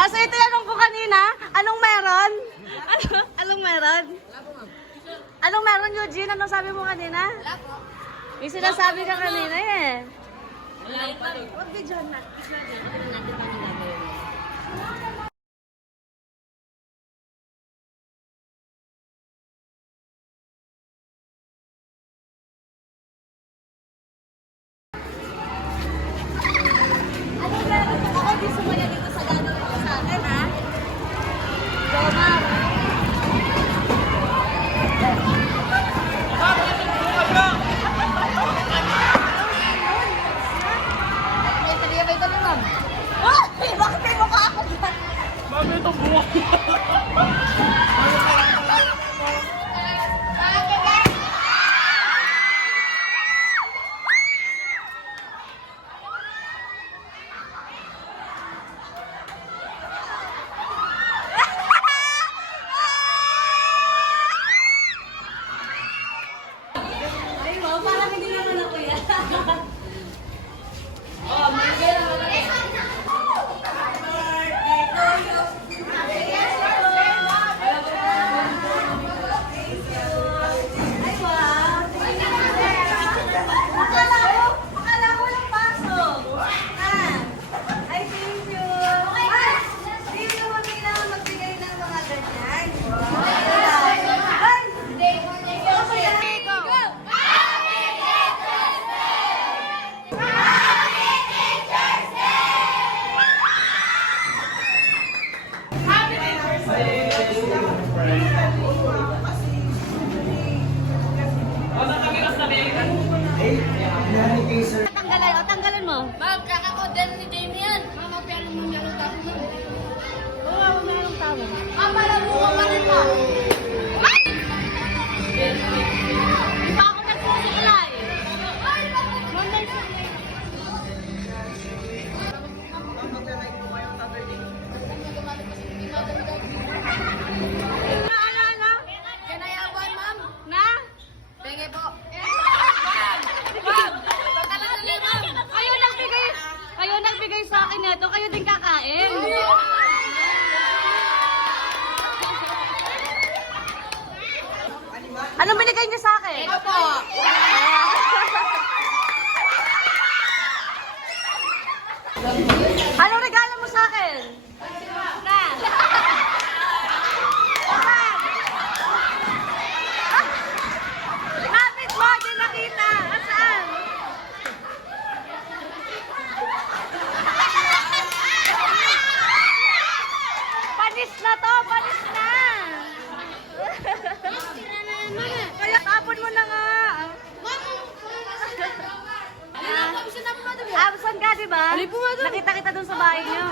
Basta itinanong ko kanina, anong meron? Anong meron? Anong meron, Eugene? Anong sabi mo kanina? Wala po. May sinasabi ka kanina eh. Huwag videohan natin. Tignan natin paano gagawin mo. Ano meron? Ako di sumaya dito sa gagawin ko sa akin, ha? Jomar. May tabi, ma'am. Oh! Bakit may mukha ako dyan? Mami, ito buwan. Ay, wow, parang hindi naman ako yan. Akala ko lang pasok. Ay, thank you. Ay, hindi mo naman kailangan magbigay ng mga ganyan. Ay, okay yan. Tanggalan, o tanggalan mo. Ma'am, kaka-order ni Jamie yan. Ma'am, pero mo niya lang tayo. Oo, ako na lang tao. Para mo ka rin pa. Di ba ako nagsusuklay? Ano? Can I have one, ma'am? Na? Tenge po. Kayo nagbigay sa akin nito, kayo din kakain. Anong binigay niyo sa akin? Ito po. Anong regalo mo sa akin? Na? Kapit mo, di nakita. Asaan? Panis na to, panis na. Kaya tapon mo na nga. Absent ka, di ba? Nakita kita dun sa bahay niyo.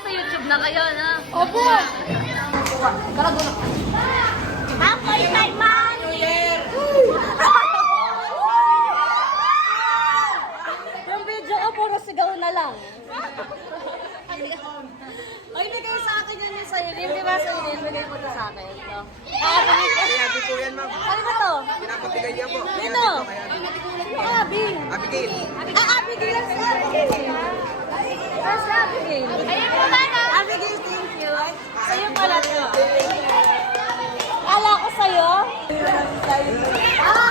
Sa YouTube na kayo, no? Opo. Happy my man! Yung video ko, puro sigaw na lang. Ay, bigay sa akin yun yung sa'yo. Di ba sa'yo din? Bigay mo to sa akin. Ito. Abi po yan, ma'am. Ano ba to? Pinapabigay niya po. Dito. Yung Abi. Abigail. Abigail. Yes, Abigail. Ayun po ba na? Abigail, thank you. Sa'yo pala to. Kala ko sa'yo. Go!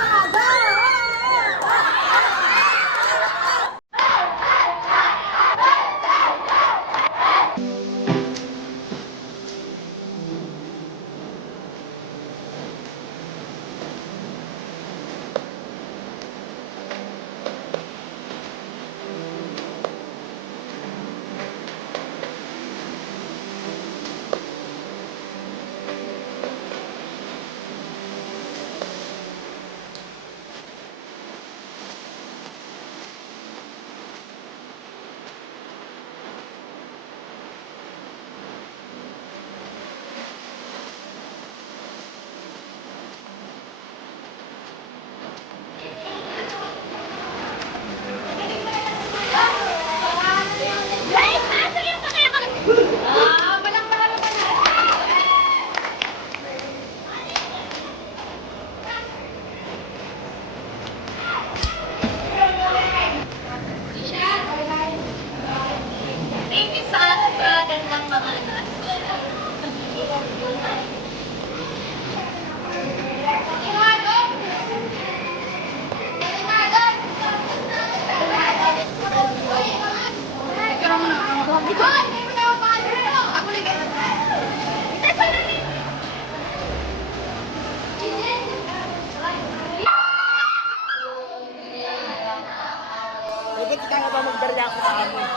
Bakit ka nga ba magdarya ako sa amin?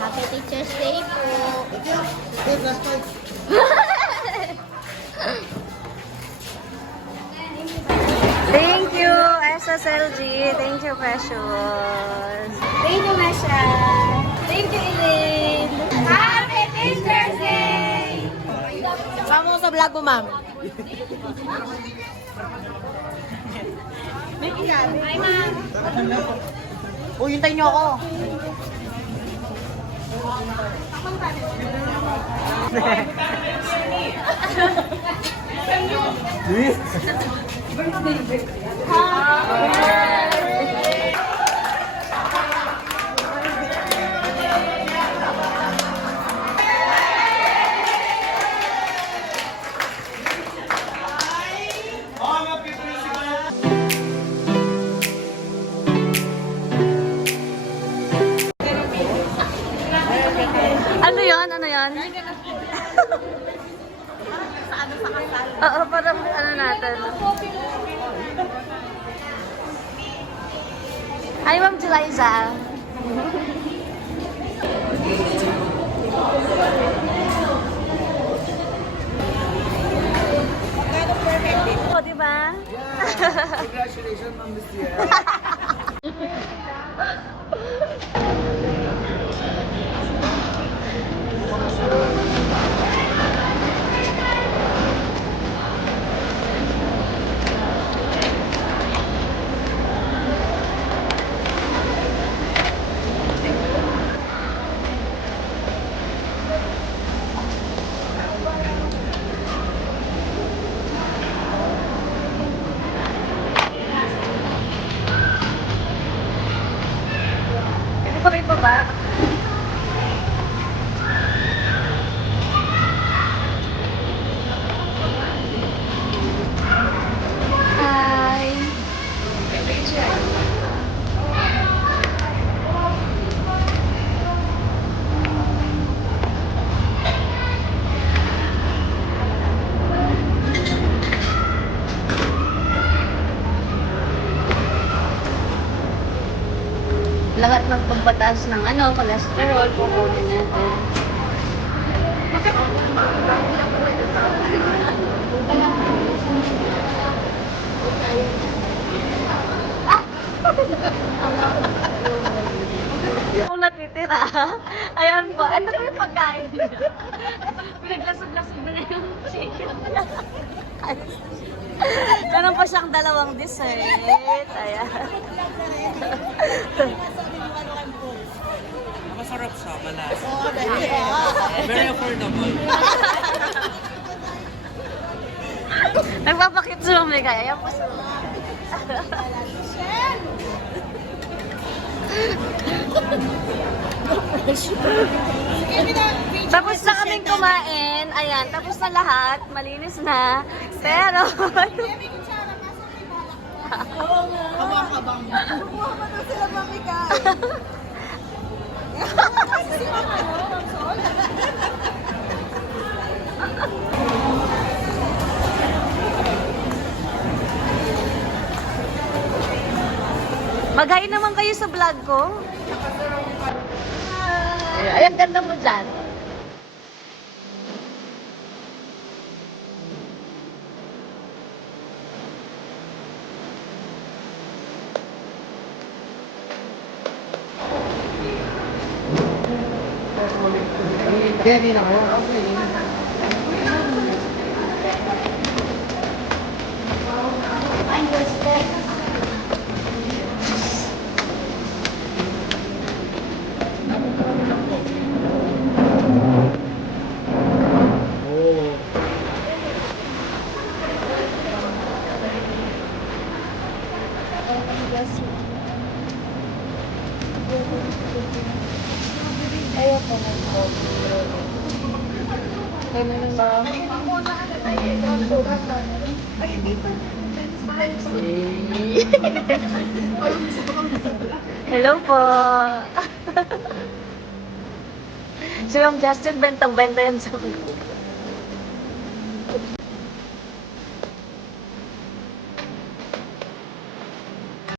Happy Teacher's Day po. Thank you, SSLG. Thank you, Precious. Thank you, Masha. Thank you, Elaine. Happy Teacher's Day! Sama mo sa vlog mo, ma'am. Hi, ma'am. Uy, hintayin niyo ako. Ano yon? Ano yon? Oo, parang ano natin. Hi, Ma'am Jeliza. O, diba? Congratulations, Ma'am Lucia. Hindi pa rin ba? Hi. Lahat ng pagpataas ng cholesterol, kukunin natin. Kung natitira, ayan po, ito po yung pagkain. Pinaglasog-lasog na yung chicken. Meron pa siyang dalawang dessert. Ayan. Masarap siya, malasa. Very affordable. Nagpapakit sa mga kaya. Ayan po sa Tapos na kaming kumain. Ayan, tapos na lahat. Malinis na. Pero... Mag-hi naman kayo sa vlog ko. Ay, ang ganda mo dyan. Hello po. Si Ma'am Justin, bentang-benta yan sa